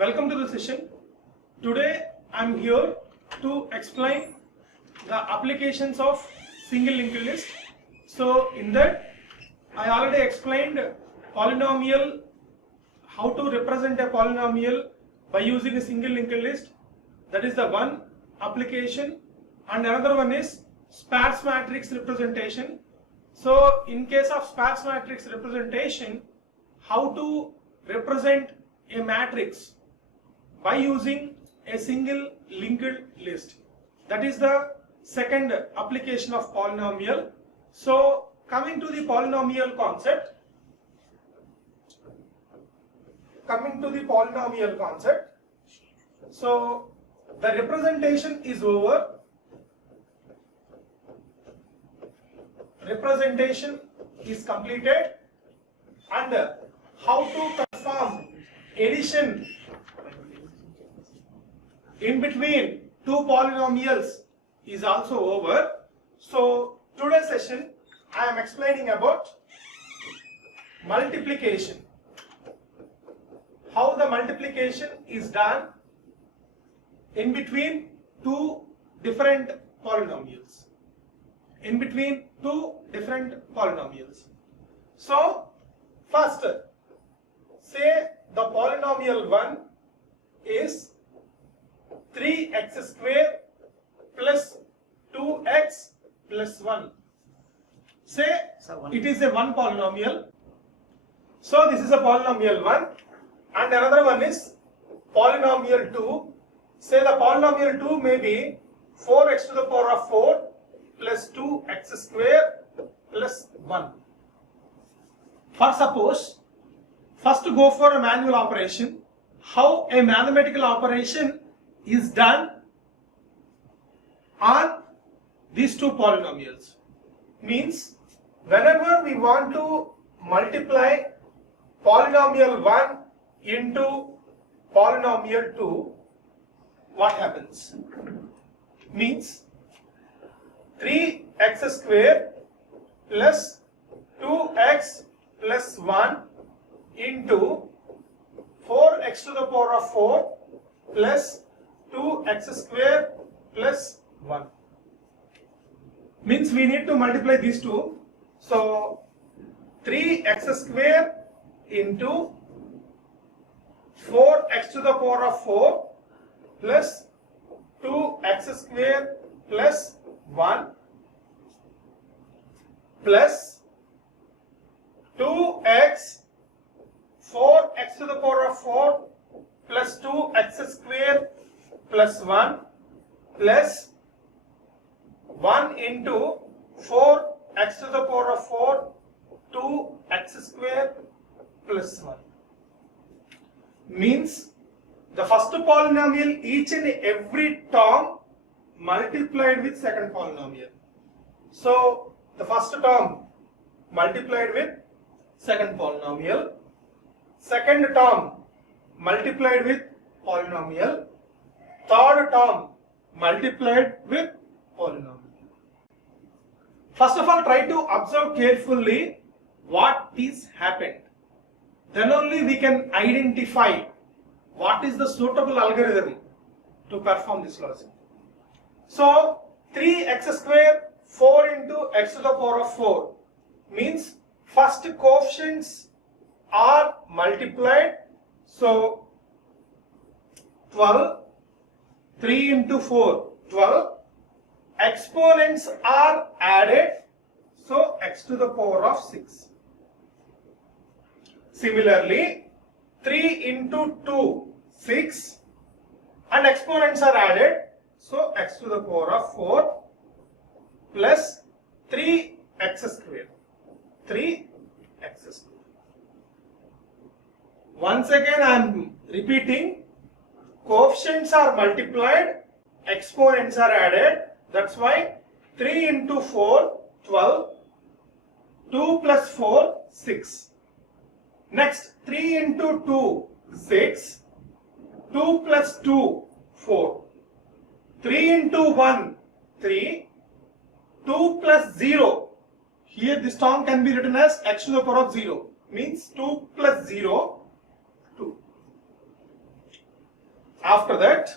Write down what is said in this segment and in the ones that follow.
Welcome to the session. Today I am here to explain the applications of single linked list. So in that I already explained polynomial, how to represent a polynomial by using a single linked list. That is the one application, and another one is sparse matrix representation. So in case of sparse matrix representation, how to represent a matrix by using a single linked list. That is the second application of polynomial. So coming to the polynomial concept, so the representation is over. Representation is completed, and how to perform addition in between two polynomials is also over. So today's session I am explaining about multiplication. How the multiplication is done in between two different polynomials. So first, say the polynomial 1 is 3x square plus 2x plus 1. Say it is a one polynomial. So this is a polynomial 1, and another one is polynomial 2. Say the polynomial 2 may be 4x to the power of 4 plus 2x square plus 1. For suppose, first go for a manual operation. How a mathematical operation is done on these two polynomials. Means whenever we want to multiply polynomial 1 into polynomial 2, what happens? Means 3x square plus 2x plus 1 into 4x to the power of 4 plus 2x square plus 1. Means we need to multiply these two. So 3x square into 4x to the power of 4 plus 2x square plus 1 plus 2x 4x to the power of 4 plus 2x square plus 1 plus 1 into 4x to the power of 4 2x square plus 1. Means the first polynomial, each and every term multiplied with second polynomial. So the first term multiplied with second polynomial, second term multiplied with polynomial, third term multiplied with polynomial. First of all, try to observe carefully what is happened. Then only we can identify what is the suitable algorithm to perform this logic. So 3x square 4 into x to the power of 4 means first coefficients are multiplied. So 12, 3 into 4, 12. Exponents are added, so x to the power of 6. Similarly, 3 into 2, 6, and exponents are added, so x to the power of 4 plus 3x square. 3x square. Once again I am repeating, coefficients are multiplied, exponents are added. That's why 3 into 4, 12, 2 plus 4, 6. Next, 3 into 2, 6, 2 plus 2, 4. 3 into 1, 3, 2 plus 0. Here this term can be written as x to the power of 0. Means 2 plus 0, 2. After that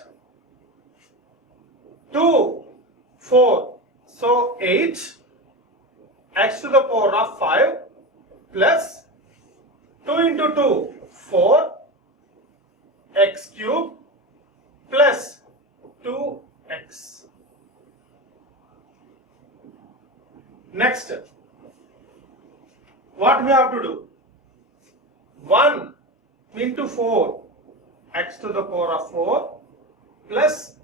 2, 4, so 8 x to the power of 5 plus 2 into 2, 4 x cube plus 2x. Next, what we have to do? 1 into 4 x to the power of 4 plus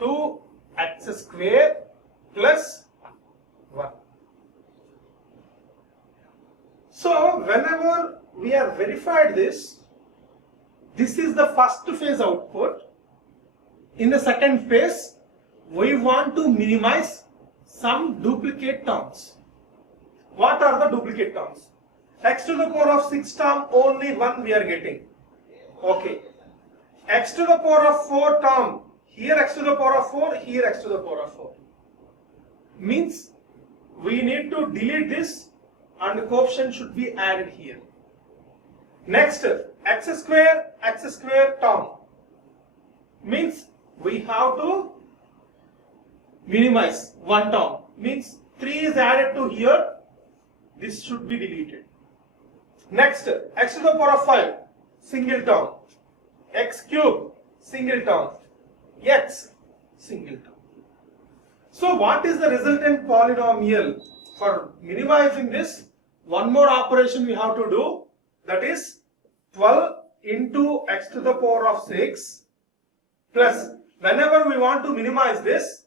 2x square plus 1. So whenever we are verified this is the first phase output. In the second phase, we want to minimize some duplicate terms. What are the duplicate terms? X to the power of 6 term, only 1 we are getting. Okay. X to the power of 4 term, here x to the power of 4, here x to the power of 4. Means we need to delete this and the coefficient should be added here. Next, x square term. Means we have to minimize one term. Means 3 is added to here. This should be deleted. Next, x to the power of 5, single term. X cube, single term. X, single term. So what is the resultant polynomial? For minimizing this, one more operation we have to do. That is 12 into x to the power of 6 plus, whenever we want to minimize this,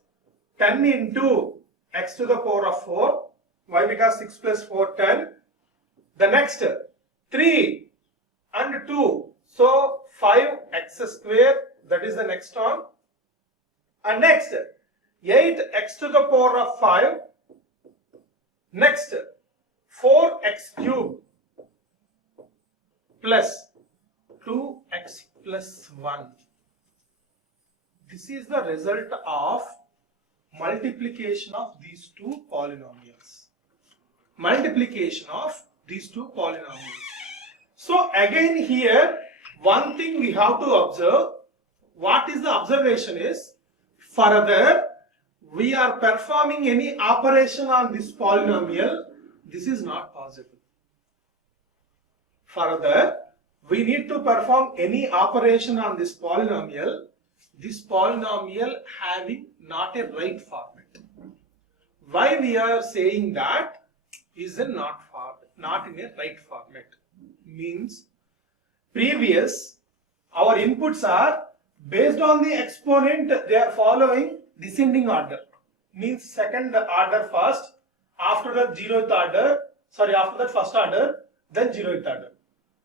10 into x to the power of 4. Why? Because 6 plus 4, 10. The next 3 and 2. So 5x square, that is the next term. And next 8x to the power of 5. Next 4x cube plus 2x plus 1. This is the result of multiplication of these two polynomials. Multiplication of these two polynomials. So again here, one thing we have to observe. What is the observation is, further we are performing any operation on this polynomial, this is not possible. Further, we need to perform any operation on this polynomial having not a right format. Why we are saying that is a not in a right format? Means previous our inputs are based on the exponent, they are following descending order. Means second order first, after that after that first order, then 0th order.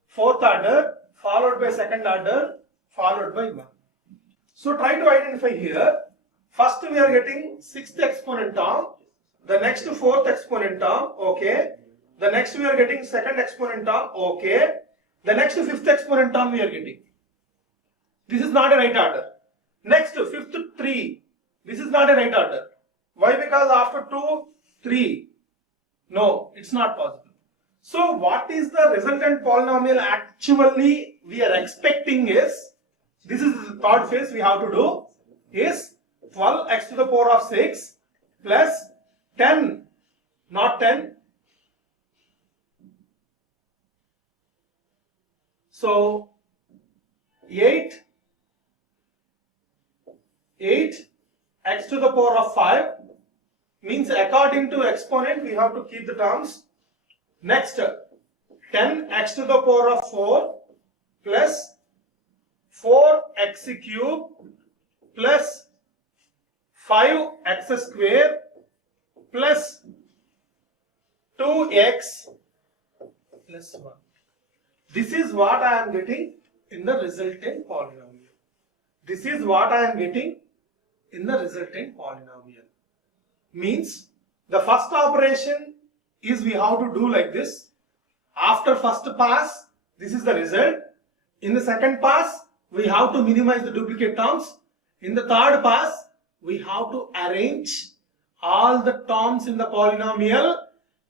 Fourth order followed by second order followed by 1. So try to identify here. First we are getting 6th exponent term, the next 4th exponent term, okay. The next we are getting 2nd exponent term, okay. The next 5th exponent term we are getting. This is not a right order. Next 5th 3. This is not a right order. Why? Because after 2, 3. No, it's not possible. So what is the resultant polynomial actually we are expecting is, this is the third phase we have to do, is 12x to the power of 6 plus 10, not 10. So 8 x to the power of 5 means according to exponent we have to keep the terms. Next 10x to the power of 4 plus 4x cube plus 5x square plus 2x plus 1. This is what I am getting in the resultant polynomial. This is what I am getting in the resultant polynomial. Means the first operation is we have to do like this. After first pass, this is the result. In the second pass, we have to minimize the duplicate terms. In the third pass, we have to arrange all the terms in the polynomial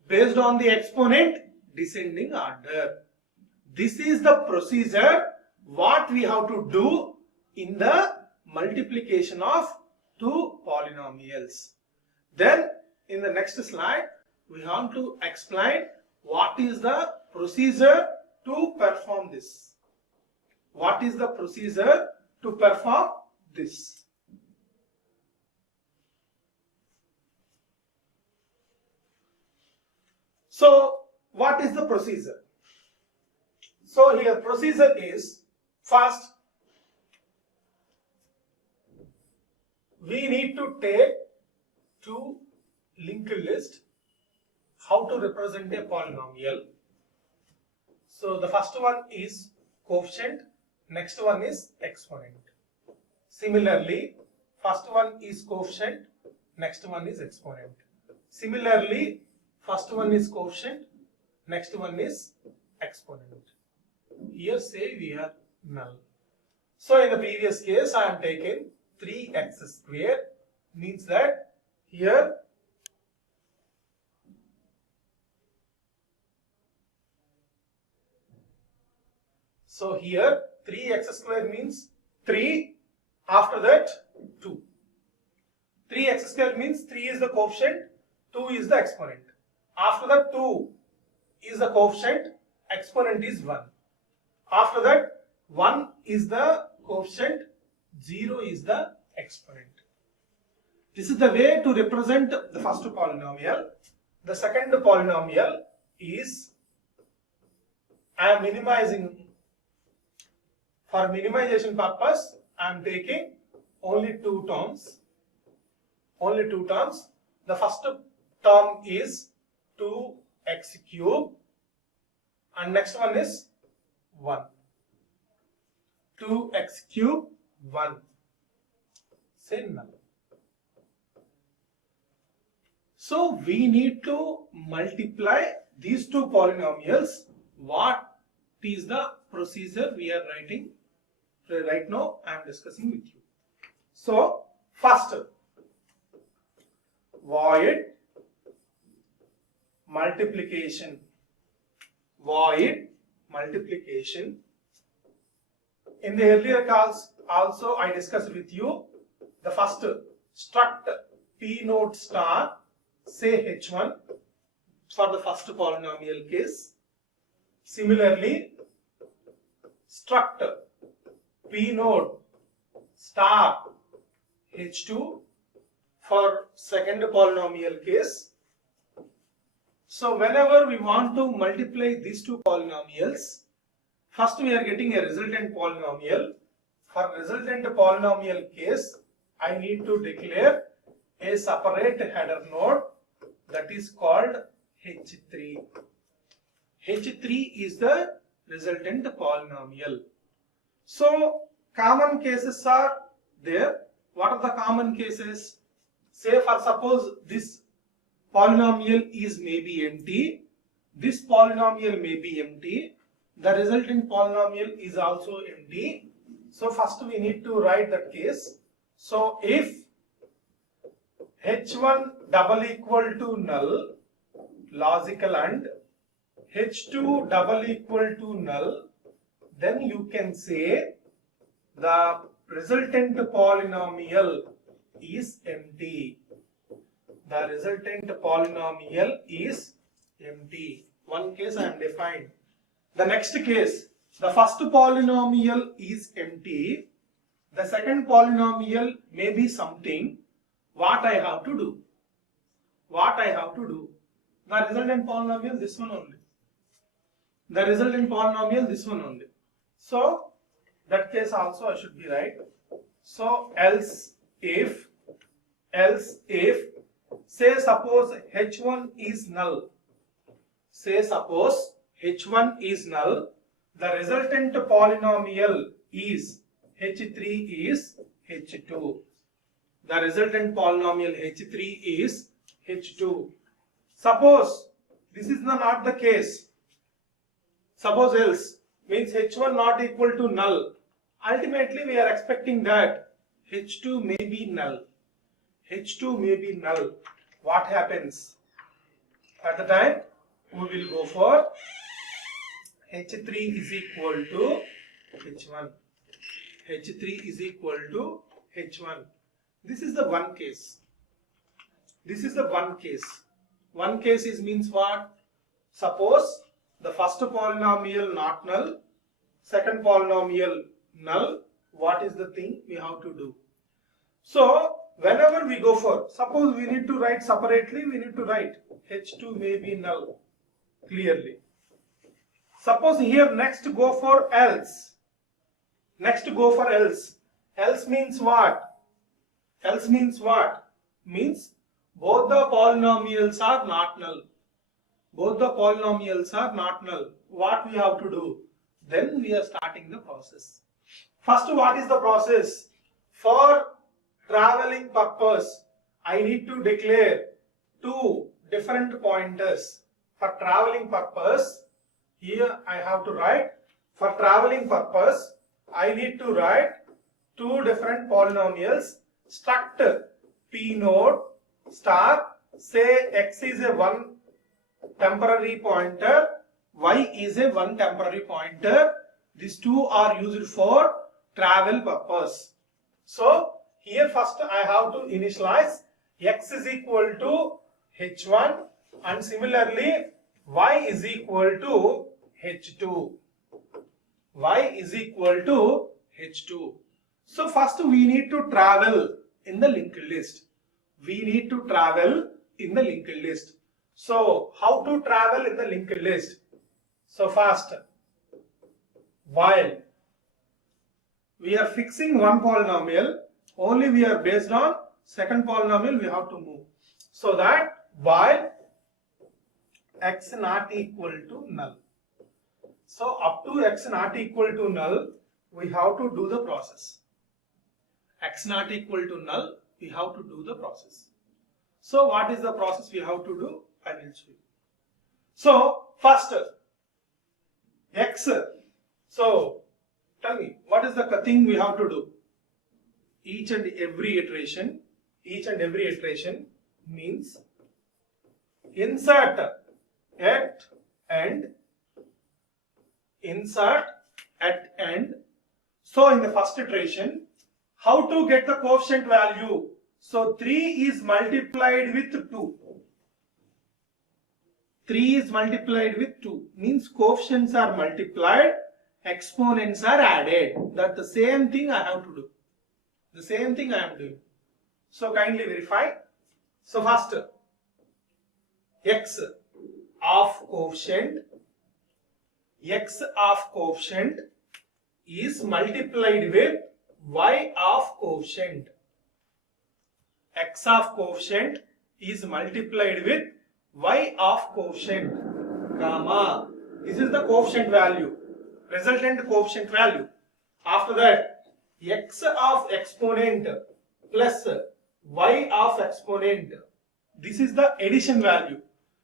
based on the exponent descending order. This is the procedure what we have to do in the multiplication of two polynomials. Then in the next slide we have to explain what is the procedure to perform this. What is the procedure to perform this? So what is the procedure? So here procedure is, first we need to take two linked list how to represent a polynomial. So the first one is coefficient, next one is exponent. Similarly, first one is coefficient, next one is exponent. Similarly, first one is coefficient, next one is exponent. Here say we are null. So in the previous case I am taking 3x square, means that here so here 3x square means 3, after that 2. 3x square means 3 is the coefficient, 2 is the exponent. After that 2 is the coefficient, exponent is 1. After that 1 is the coefficient, 0 is the exponent. This is the way to represent the first polynomial. The second polynomial is, I am minimizing, for minimization purpose I am taking only two terms. Only two terms. The first term is 2x cube and next one is 1. 2x cube 1. Say null. So we need to multiply these two polynomials. What is the procedure we are writing right now? I am discussing with you. So first, void multiplication. Void multiplication. In the earlier calls also I discussed with you the first struct p naught star, say h1 for the first polynomial case. Similarly, struct p naught star h2 for second polynomial case. So whenever we want to multiply these two polynomials, first we are getting a resultant polynomial. For resultant polynomial case, I need to declare a separate header node, that is called h3. h3 is the resultant polynomial. So common cases are there. What are the common cases? Say for suppose this polynomial is maybe empty, this polynomial may be empty, the resultant polynomial is also empty. So first we need to write that case. So if h1 double equal to null, logical, and h2 double equal to null, then you can say the resultant polynomial is empty. The resultant polynomial is empty. One case I am defined. The next case, the first polynomial is empty. The second polynomial may be something. What I have to do? What I have to do? The resultant polynomial, this one only. The resultant polynomial, this one only. So that case also I should be right. So else if say suppose h1 is null. Say suppose h1 is null. The resultant polynomial is h3 is h2. The resultant polynomial h3 is h2. Suppose this is not the case. Suppose else means h1 not equal to null. Ultimately we are expecting that h2 may be null. h2 may be null. What happens? At the time we will go for h3 is equal to h1. H3 is equal to H1. This is the one case. This is the one case. One case is means what? Suppose the first polynomial not null, second polynomial null. What is the thing we have to do? So whenever we go for, suppose we need to write separately, we need to write H2 may be null clearly. Suppose here next go for else. Next go for else. Else means what? Else means what? Means both the polynomials are not null. Both the polynomials are not null. What we have to do? Then we are starting the process. First, what is the process? For traveling purpose, I need to declare two different pointers. For traveling purpose, here I have to write, for traveling purpose, I need to write two different polynomials. Struct P node star, say x is a one temporary pointer, y is a one temporary pointer. These two are used for travel purpose. So here first I have to initialize x is equal to h1 and similarly y is equal to h2. Y is equal to h2. So first we need to travel in the linked list. We need to travel in the linked list. So how to travel in the linked list? So first, while we are fixing one polynomial, only we are based on second polynomial we have to move. So that while x not equal to null. So up to x not equal to null, we have to do the process. X not equal to null, we have to do the process. So what is the process we have to do? I will show you. So first, x. So tell me, what is the thing we have to do? Each and every iteration means insert at end. Insert at end. So in the first iteration, how to get the coefficient value? So 3 is multiplied with 2. 3 is multiplied with 2 means coefficients are multiplied, exponents are added. That's the same thing I have to do. The same thing I am doing. So kindly verify. So first, x of coefficient is multiplied with y of coefficient. X of coefficient is multiplied with y of coefficient, comma. This is the coefficient value, resultant coefficient value. After that, x of exponent plus y of exponent. This is the addition value.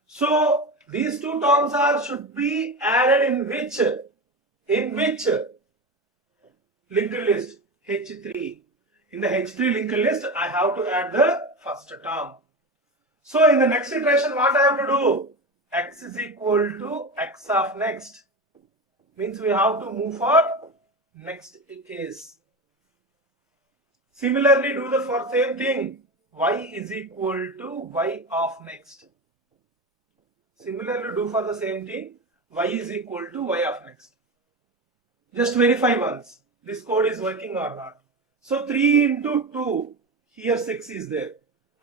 So these two terms should be added in which linked list? H3. In the H3 linked list, I have to add the first term. So in the next iteration, what I have to do? X is equal to x of next. Means we have to move for next case. Similarly, do the for same thing. Y is equal to y of next. Similarly, do for the same thing. Y is equal to y of next. Just verify once this code is working or not. So 3 into 2, here 6 is there.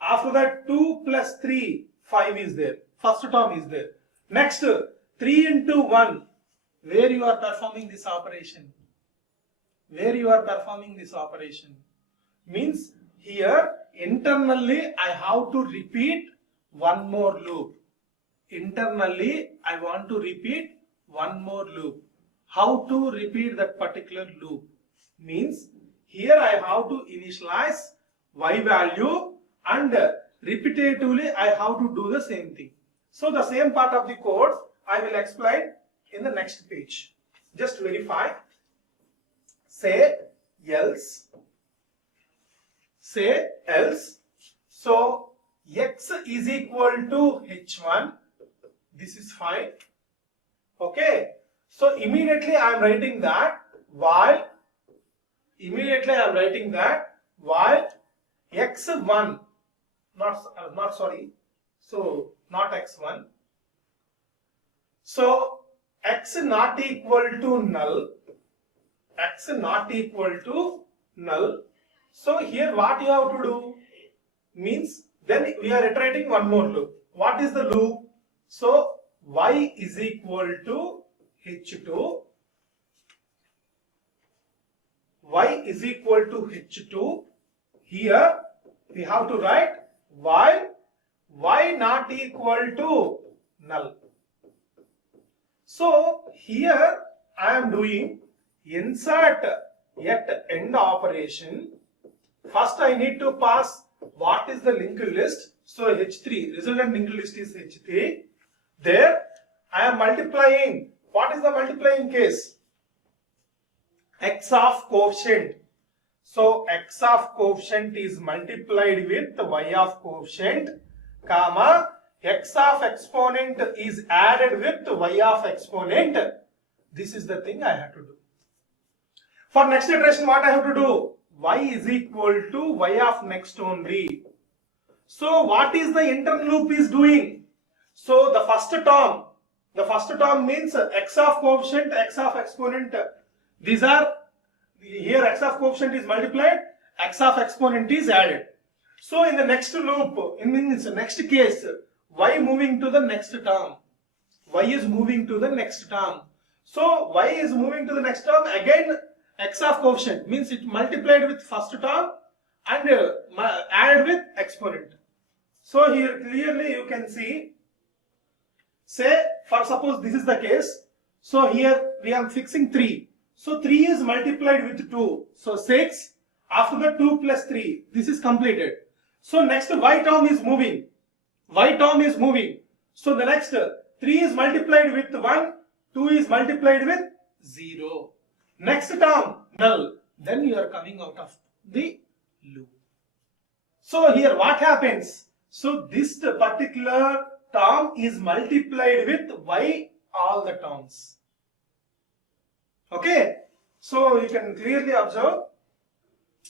After that 2 plus 3, 5 is there. First term is there. Next 3 into 1, where you are performing this operation. Where you are performing this operation. Means here internally I have to repeat one more loop. Internally I want to repeat one more loop. How to repeat that particular loop? Means here I have to initialize y value and repetitively I have to do the same thing. So the same part of the code I will explain in the next page. Just verify. Say else. Say else. So x is equal to h1. This is fine. Okay. So immediately I am writing that while immediately I am writing that while x1 not sorry, so not x1, so x not equal to null, x not equal to null. So here what you have to do means, then we are iterating one more loop. What is the loop? So y is equal to h2, y is equal to h2. Here we have to write while y not equal to null. So here I am doing insert at end operation. First I need to pass what is the linked list. So h3, resultant linked list is h3. There I am multiplying. What is the multiplying case? X of coefficient. So x of coefficient is multiplied with y of coefficient, comma, x of exponent is added with y of exponent. This is the thing I have to do. For next iteration, what I have to do? Y is equal to y of next only. So what is the internal loop is doing? So the first term means x of coefficient, x of exponent. These are, here x of coefficient is multiplied, x of exponent is added. So in the next loop, in the next case, y moving to the next term. Y is moving to the next term. So y is moving to the next term, again x of coefficient means it multiplied with first term and added with exponent. So here clearly you can see, say for suppose this is the case, so here we are fixing 3. So 3 is multiplied with 2. So 6, after the 2 plus 3, this is completed. So next y term is moving. Y term is moving. So the next 3 is multiplied with 1, 2 is multiplied with 0. Next term null. Then you are coming out of the loop. So here what happens? So this particular term is multiplied with y all the terms. Okay, so you can clearly observe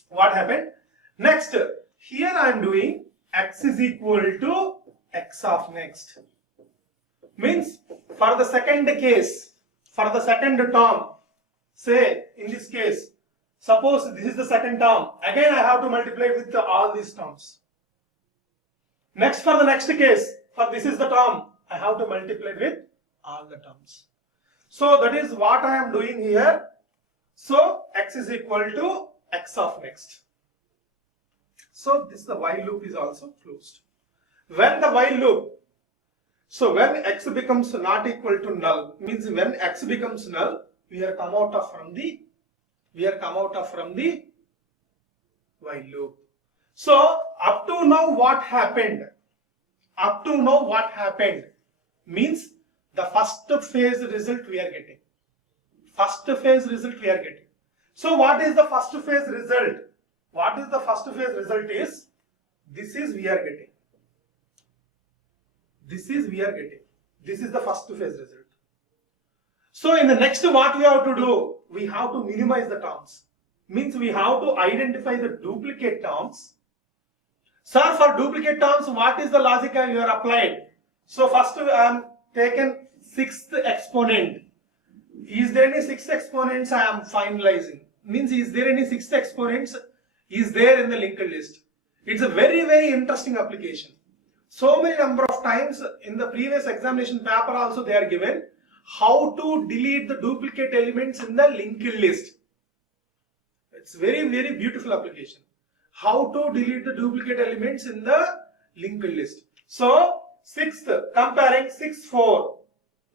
what happened. Next, here I am doing x is equal to x of next. Means for the second case, for the second term, say in this case, suppose this is the second term, again I have to multiply with all these terms. Next, for the next case, for this is the term, I have to multiply with all the terms. So that is what I am doing here. So x is equal to x of next. So this the while loop is also closed. When the while loop, so when x becomes not equal to null, means when x becomes null, we are come out of from the while loop. So up to now what happened? Up to now what happened means the first phase result we are getting. First phase result we are getting. So what is the first phase result? What is the first phase result is? This is we are getting. This is we are getting. This is the first phase result. So in the next what we have to do? We have to minimize the terms. Means we have to identify the duplicate terms. Sir, for duplicate terms, what is the logic you are applied? So first I am taken sixth exponent. Is there any sixth exponents I am finalizing? Means is there any sixth exponents is there in the linked list? It's a very, very interesting application. So many number of times in the previous examination paper also they are given how to delete the duplicate elements in the linked list. It's very, very beautiful application. How to delete the duplicate elements in the linked list. So sixth, comparing 6, 4,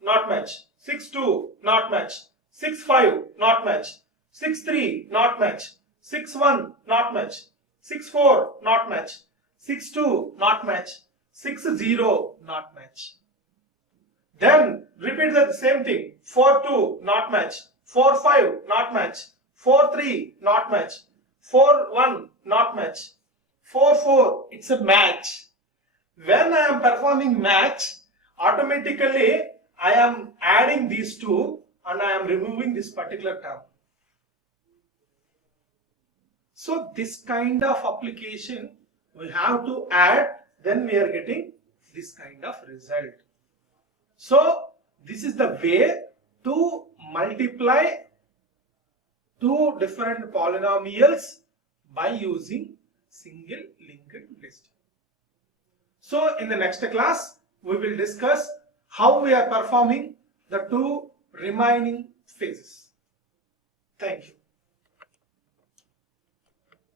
not match. 6, 2, not match. 6, 5, not match. 6, 3, not match. 6, 1, not match. 6, 4, not match. 6, 2, not match. 6, 0, not match. Then repeat the same thing. 4, 2, not match. 4, 5, not match. 4, 3, not match. 4, 1, not match. 4, 4, it's a match. When I am performing match, automatically I am adding these two and I am removing this particular term. So this kind of application we have to add, then we are getting this kind of result. So this is the way to multiply two different polynomials by using single linked list. So in the next class, we will discuss how we are performing the two remaining phases. Thank you.